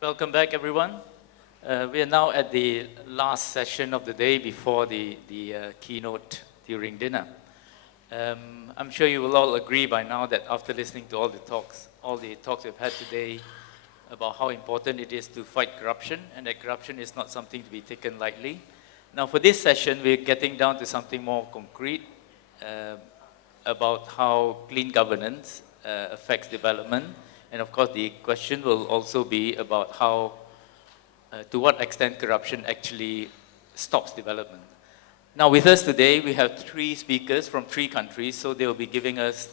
Welcome back, everyone. We are now at the last session of the day before the keynote during dinner. I'm sure you will all agree by now that after listening to all the talks we've had today about how important it is to fight corruption, and that corruption is not something to be taken lightly. Now, for this session, we're getting down to something more concrete about how clean governance affects development. And of course, the question will also be about how, to what extent corruption actually stops development. Now, with us today, we have three speakers from three countries, so they will be giving us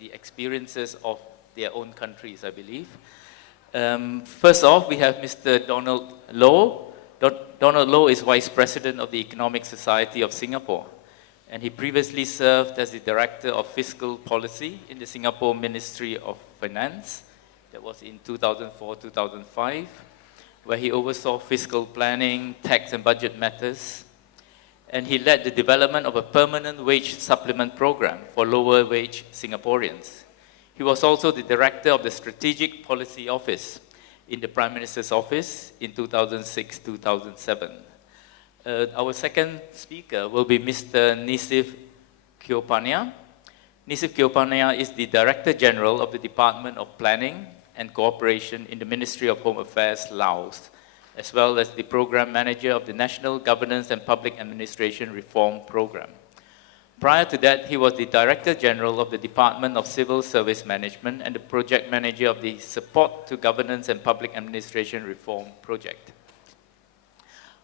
the experiences of their own countries, I believe. First off, we have Mr. Donald Low. Donald Low is Vice President of the Economic Society of Singapore, and he previously served as the Director of Fiscal Policy in the Singapore Ministry of Finance. That was in 2004-2005, where he oversaw fiscal planning, tax and budget matters, and he led the development of a permanent wage supplement program for lower wage Singaporeans. He was also the Director of the Strategic Policy Office in the Prime Minister's Office in 2006-2007. Our second speaker will be Mr. Nisith Keopanya. Nisith Keopanya is the Director General of the Department of Planning and Cooperation in the Ministry of Home Affairs, Laos, as well as the Program Manager of the National Governance and Public Administration Reform Program. Prior to that, he was the Director General of the Department of Civil Service Management and the Project Manager of the Support to Governance and Public Administration Reform Project.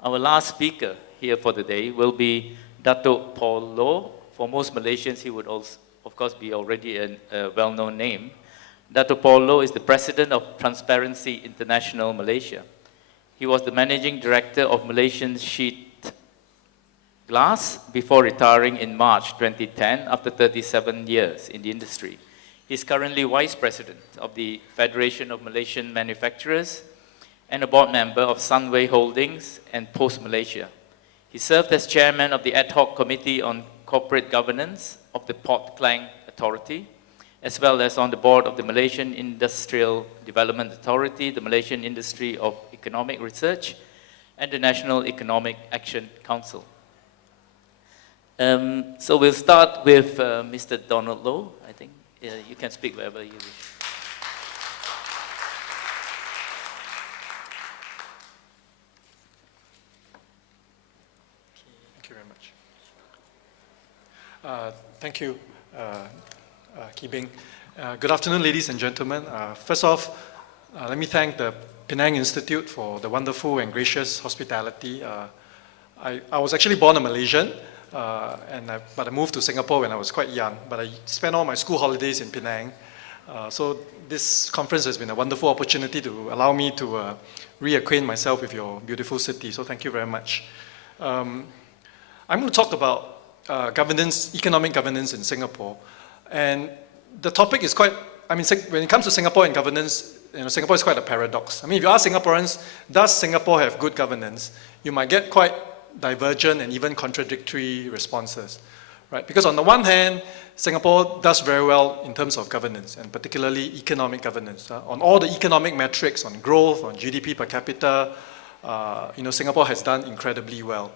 Our last speaker here for the day will be Dato' Paul Loh. For most Malaysians, he would also, of course, be already a well-known name. Dato' Paul Loh is the President of Transparency International Malaysia. He was the Managing Director of Malaysian Sheet Glass before retiring in March 2010 after 37 years in the industry. He is currently Vice President of the Federation of Malaysian Manufacturers and a board member of Sunway Holdings and Post Malaysia. He served as chairman of the Ad Hoc Committee on Corporate Governance of the Port Klang Authority, as well as on the board of the Malaysian Industrial Development Authority, the Malaysian Industry of Economic Research, and the National Economic Action Council. So we'll start with Mr. Donald Low, I think. You can speak wherever you wish. Thank you, Ki Bing. Good afternoon, ladies and gentlemen. First off, let me thank the Penang Institute for the wonderful and gracious hospitality. I was actually born a Malaysian, but I moved to Singapore when I was quite young. But I spent all my school holidays in Penang. So this conference has been a wonderful opportunity to allow me to reacquaint myself with your beautiful city. So thank you very much. I'm going to talk about governance, economic governance in Singapore. And the topic is quite, when it comes to Singapore and governance, Singapore is quite a paradox. If you ask Singaporeans, does Singapore have good governance? You might get quite divergent and even contradictory responses, right? Because on the one hand, Singapore does very well in terms of governance, and particularly economic governance. On all the economic metrics, on growth, on GDP per capita, Singapore has done incredibly well.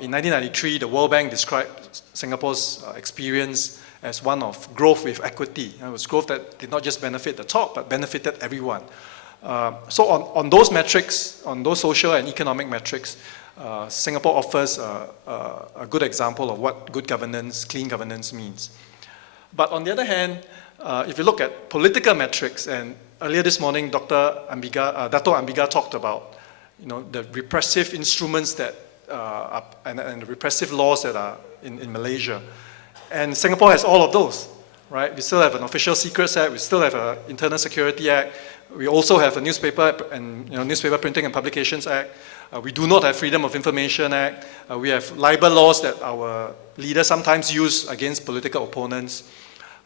In 1993, the World Bank described Singapore's experience as one of growth with equity. It was growth that did not just benefit the top, but benefited everyone. So on those metrics, on those social and economic metrics, Singapore offers a good example of what good governance, clean governance means. But on the other hand, if you look at political metrics, and earlier this morning, Dato' Ambiga talked about the repressive instruments that and the repressive laws that are in Malaysia. And Singapore has all of those, right? We still have an Official Secrets Act, we still have an Internal Security Act, we also have a Newspaper and Newspaper Printing and Publications Act. We do not have Freedom of Information Act. We have libel laws that our leaders sometimes use against political opponents,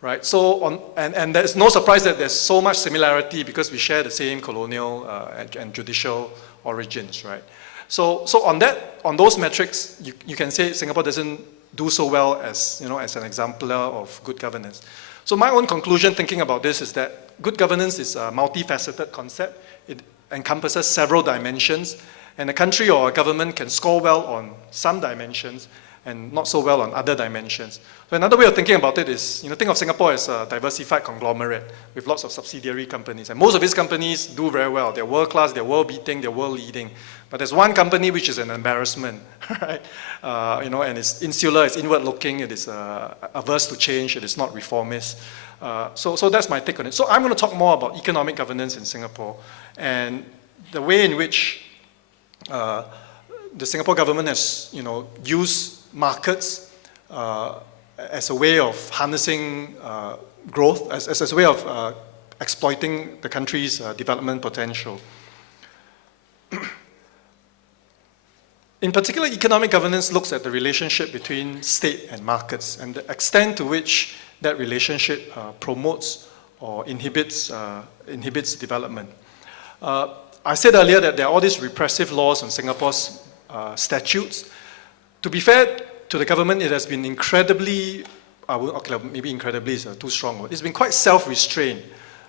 right? So, and there's no surprise that there's so much similarity because we share the same colonial and judicial origins, right? So on those metrics, you can say Singapore doesn't do so well as an exemplar of good governance. So my own conclusion thinking about this is that good governance is a multifaceted concept. encompasses several dimensions, and a country or a government can score well on some dimensions and not so well on other dimensions. So another way of thinking about it is, think of Singapore as a diversified conglomerate with lots of subsidiary companies. And most of these companies do very well. They're world-class, they're world-beating, they're world-leading. But there's one company which is an embarrassment, right? And it's insular, it's inward-looking, it is averse to change, it is not reformist. So that's my take on it. So I'm going to talk more about economic governance in Singapore and the way in which the Singapore government has, used markets as a way of harnessing growth, as a way of exploiting the country's development potential. In particular, economic governance looks at the relationship between state and markets and the extent to which that relationship promotes or inhibits development. I said earlier that there are all these repressive laws on Singapore's statutes. To be fair to the government, it has been incredibly, maybe incredibly is a too strong word. It's been quite self-restrained.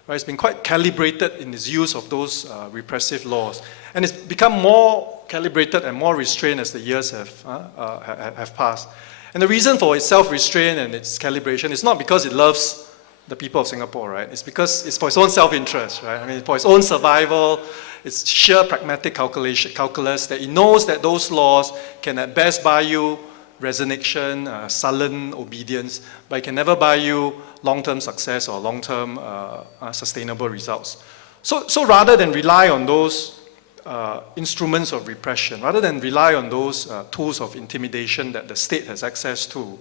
Right? It's been quite calibrated in its use of those repressive laws. And it's become more calibrated and more restrained as the years have passed. And the reason for its self-restraint and its calibration is not because it loves the people of Singapore, right? It's because it's for its own self-interest, right? I mean, for its own survival, it's sheer pragmatic calculus that it knows that those laws can at best buy you resignation, sullen obedience, but it can never buy you long-term success or long-term sustainable results. So rather than rely on those instruments of repression, rather than rely on those tools of intimidation that the state has access to,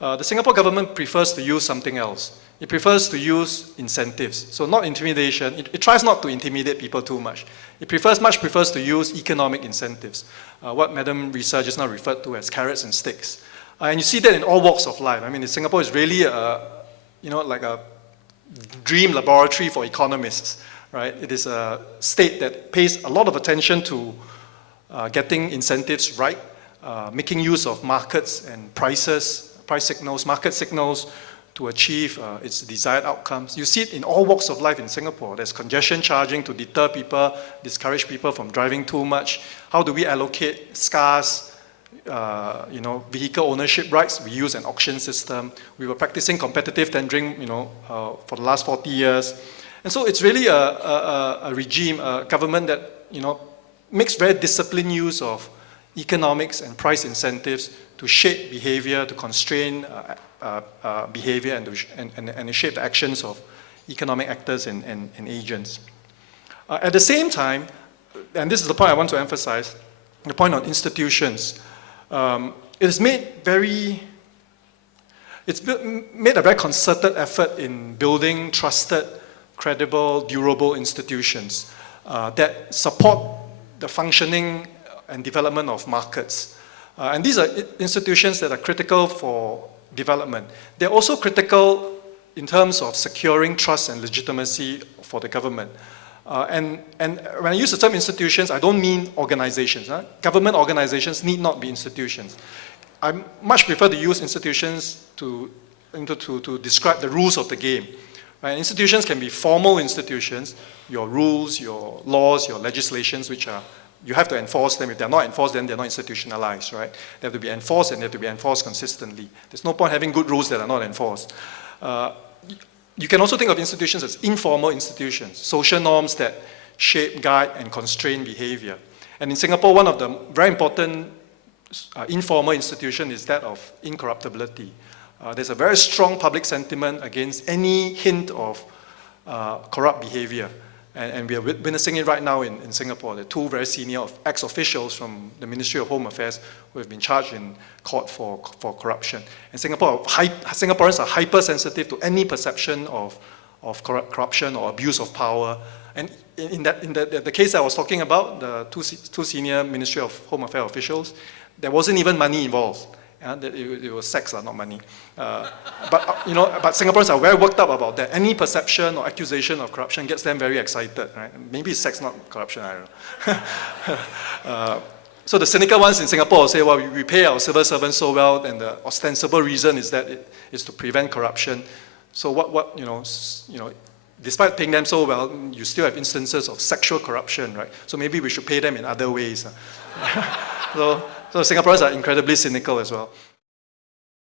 the Singapore government prefers to use something else. It prefers to use incentives. So not intimidation. It tries not to intimidate people too much. It much prefers to use economic incentives, what Madam Risa just now referred to as carrots and sticks. And you see that in all walks of life. I mean, Singapore is really like a dream laboratory for economists, right? It is a state that pays a lot of attention to getting incentives right, making use of markets and price signals, market signals to achieve its desired outcomes. You see it in all walks of life in Singapore. There's congestion charging to deter people, discourage people from driving too much. How do we allocate scarce vehicle ownership rights? We use an auction system. We were practicing competitive tendering, for the last 40 years. And so it's really a regime, a government that, makes very disciplined use of economics and price incentives to shape behavior, to constrain behavior and to shape the actions of economic actors and agents. At the same time, and this is the point I want to emphasize, the point on institutions, it's made a very concerted effort in building trusted, credible, durable institutions that support the functioning and development of markets. And these are institutions that are critical for development. They're also critical in terms of securing trust and legitimacy for the government. And when I use the term institutions, I don't mean organizations. Government organizations need not be institutions. I much prefer to use institutions to describe the rules of the game. Right? Institutions can be formal institutions, your rules, your laws, your legislations, which are you have to enforce them. If they're not enforced, then they're not institutionalized, right? They have to be enforced, and they have to be enforced consistently. There's no point having good rules that are not enforced. You can also think of institutions as informal institutions, social norms that shape, guide, and constrain behavior. And in Singapore, one of the very important informal institutions is that of incorruptibility. There's a very strong public sentiment against any hint of corrupt behavior. And we are witnessing it right now in Singapore. There are two very senior ex-officials from the Ministry of Home Affairs who have been charged in court for corruption. And Singaporeans are hypersensitive to any perception of corruption or abuse of power. And in the case I was talking about, the two senior Ministry of Home Affairs officials, there wasn't even money involved. It was sex, not money. But Singaporeans are very worked up about that. Any perception or accusation of corruption gets them very excited, right? Maybe it's sex, not corruption, I don't know. So the cynical ones in Singapore will say, well, we pay our civil servants so well, and the ostensible reason is that it is to prevent corruption. So despite paying them so well, you still have instances of sexual corruption, right? So maybe we should pay them in other ways. So Singaporeans are incredibly cynical as well.